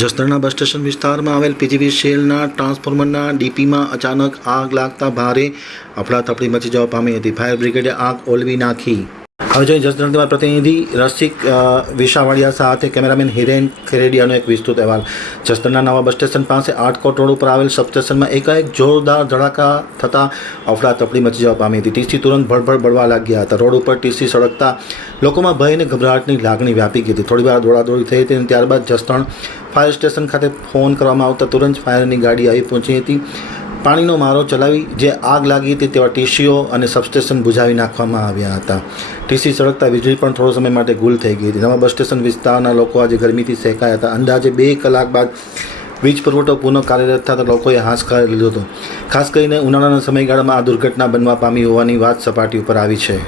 જસદણના bus station વિસ્તારમાં આવેલ PGV સેલના ટ્રાન્સફોર્મરના ડીપીમાં અચાનક આગ લાગતા ભારે અફડાતફડી મચી જવા પામી હતી. ફાયર બ્રિગેડે આગ ઓલવી નાખી. હવે જોઈએ જસદણ પ્રતિનિધિ રસિક વિશાવાડિયા સાથે કેમેરામેન હિરેન ખેરેડિયાનો એક વિસ્તૃત અહેવાલ. જસદણના નવા બસ સ્ટેશન પાસે આટકોટ રોડ ઉપર આવેલ સબસ્ટેશનમાં એકાએક જોરદાર ધડાકા થતાં અફડાતફડી મચી જવા પામી હતી. ટીસી તુરંત ભડભડ બળવા લાગ્યા હતા. રોડ ઉપર ટીસી સળગતા લોકોમાં ભય અને ગભરાટની લાગણી વ્યાપી ગઈ હતી. થોડી વાર દોડાદોડી થઈ હતી અને ત્યારબાદ જસદણ ફાયર સ્ટેશન ખાતે ફોન કરવામાં આવતા તુરંત ફાયરની ગાડી આવી પહોંચી હતી. પાણીનો મારો ચલાવી જે આગ લાગી હતી તેવા ટીસીઓ અને સબસ્ટેશન બુઝાવી નાખવામાં આવ્યા હતા. ટીસી સળગતા વીજળી પણ થોડો સમય માટે ગુલ થઈ ગઈ હતી. નવા બસ સ્ટેશન વિસ્તારના લોકો આજે ગરમીથી શેકાયા હતા. અંદાજે બે કલાક બાદ વીજ પુરવઠો પુનઃ કાર્યરત થતા લોકોએ હાશકાર લીધો હતો. ખાસ કરીને ઉનાળાના સમયગાળામાં આ દુર્ઘટના બનવા પામી હોવાની વાત સપાટી ઉપર આવી છે.